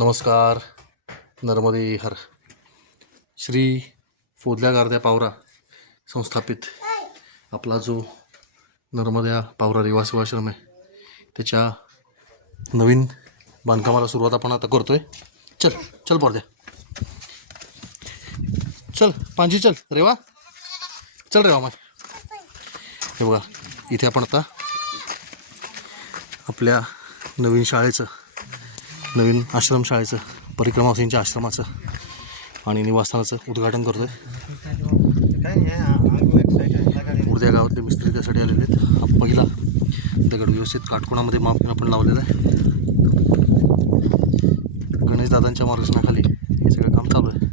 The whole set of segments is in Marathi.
नमस्कार नर्मदे हर। श्री फोदल्या गारद्या पावरा संस्थापित आपला जो नर्मद्या पावरा निवासी आश्रम आहे त्याच्या नवीन बांधकामाला सुरुवात आपण आता करतोय. चल चल पडद्या चल पांजी चल. रेवा चल रेवा मग. हे बघा इथे आपण आता आपल्या नवीन शाळेचं नवीन आश्रमशाळेचं परिक्रमासींच्या आश्रमाचं आणि निवासस्थानाचं उद्घाटन करतोय. उर्द्या गावातले मिस्त्री त्यासाठी आलेले आहेत. हा पहिला दगड व्यवस्थित काटकोणामध्ये माप आपण लावलेला आहे. गणेशदादांच्या मार्गदर्शनाखाली हे सगळं काम चालू आहे.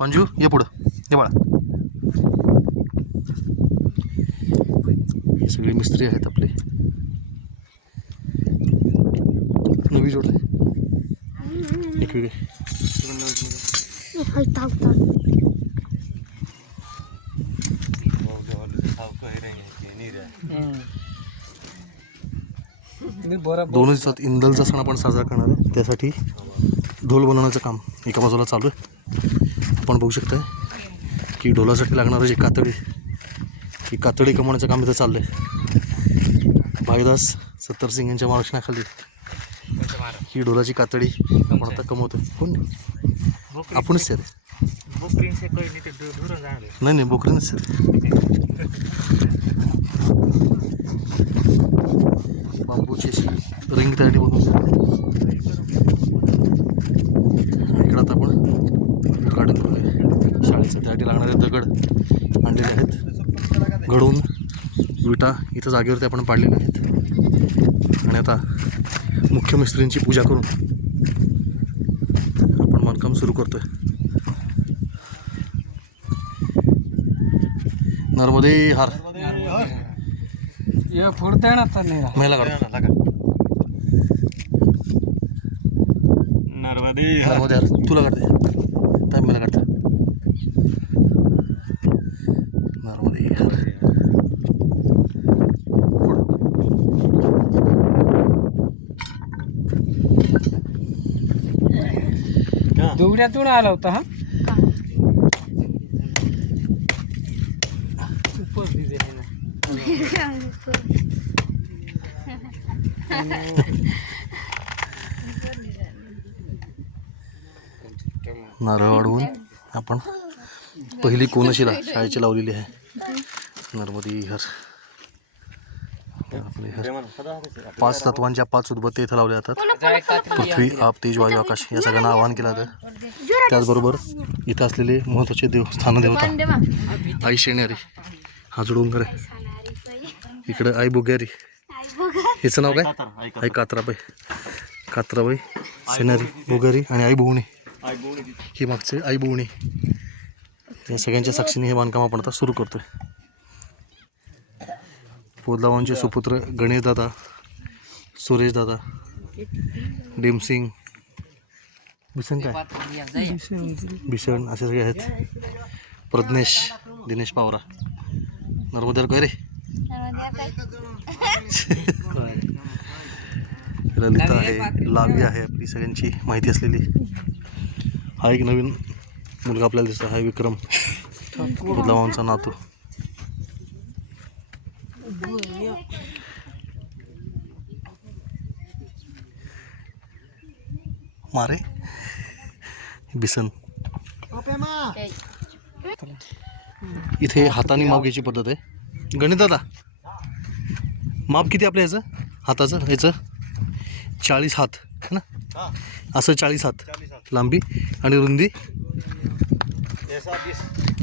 मंजू ये पुढं. ये बाळा हे सगळे मिस्त्री आहेत आपले. नवी जोड एक वेगळे. दोन दिवसात इंदलचा सण आपण साजरा करणार आहे. त्यासाठी ढोल बनवण्याचं काम एका बाजूला चालू आहे. आपण बघू शकताय. की ढोलासाठी लागणारं जे कातडी. ही कातडी कमवण्याचं काम इथं चाललं आहे भाईदास सत्तर सिंग यांच्या मार्गदर्शनाखाली ही ढोलाची कातडी आपण आता कमवतो कोण? आपणच सर. नाही नाही बोकरीनच बांबूची अशी रिंग तयारी बनवून इकडं आता आपण उद्घाटन शाळेचं त्यासाठी लागणारे दगड आणलेले आहेत. घडवून विटा इथं जागेवरती आपण पाडलेल्या आहेत. आणि आता मुख्य मिस्त्रींची पूजा करून आपण बांधकाम सुरू करतोय. नर्मदे हार. ये फोडता येणार तर नाही महिला काढतो नर्मदे नर्मदे हार. तुला काढते काय मला काढता नर्मदे हार पुढं. दुगड्यातून आला होता हा. नारळ वाढवून आपण पहिली कोनशिला शाळेची लावलेली आहे. नर्मदे हर पाच तत्वांच्या पाच उद्बत्ते इथं लावल्या जातात. पृथ्वी आप तेज वायू आकाश या सगळ्यांना आवाहन केलं जातं. त्याचबरोबर इथं असलेले महत्त्वाचे देव. स्थानदेवता आई शेण्यारी हा जो डोंगर आहे. इकडं आई बुग्यारी. हिचं नाव काय? आई कात्राबाई. कात्राबाई सेनारी बुगारी आणि आई बुवणी. ही मागचे आई बुवणी. या सगळ्यांच्या साक्षीने हे बांधकाम आपण आता सुरू करतोय. पोदलावांचे सुपुत्र गणेशदादा सुरेशदादा डेमसिंग बिसन काय? भीषण असे सगळे आहेत. प्रज्ञेश दिनेश पावरा. नर्मदार काय रे? ललिता आहे लाव्य आहे आपली सगळ्यांची माहिती असलेली. हा एक नवीन मुलगा आपल्याला दिसतो हा आहे विक्रम बुदलावांचा नातू. मारे. बिसन. इथे हाताने माप घ्यायची पद्धत आहे. गणित दादा. माप किती आपल्या ह्याचं? हाताचं ह्याचं? चाळीस हात है ना? असं चाळीस हात. लांबी आणि रुंदी?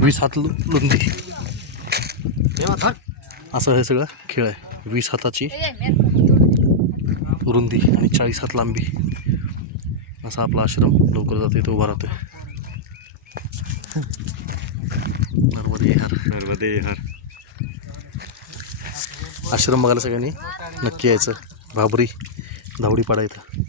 वीस हात लु- रुंदी. असं हे सगळं. खेळ आहे. वीस हाताची. रुंदी आणि चाळीस हात लांबी. असा आपला आश्रम. लवकर जातो इथे उभा राहतोय. नर्मदे हर. नर्मदे हर. आश्रम बघायला सगळ्यांनी नक्की यायचं. भाबरी धावडी पाडा इथं.